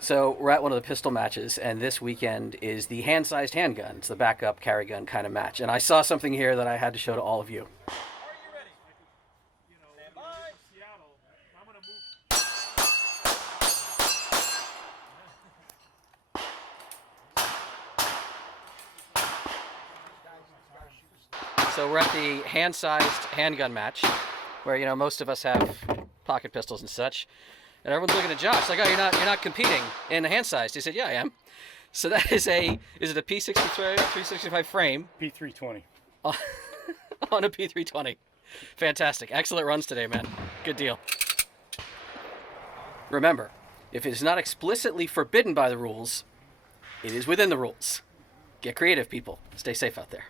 So we're at one of the pistol matches, and this weekend is the hand-sized handgun. It's the backup carry gun kind of match. And I saw something here that I had to show to all of you. So we're at the hand-sized handgun match, where most of us have pocket pistols and such. And everyone's looking at Josh like, "Oh, you're not competing in the hand-sized." He said, "Yeah, I am." So that is is it a P65 frame? P320. On a P320. Fantastic. Excellent runs today, man. Good deal. Remember, if it is not explicitly forbidden by the rules, it is within the rules. Get creative, people. Stay safe out there.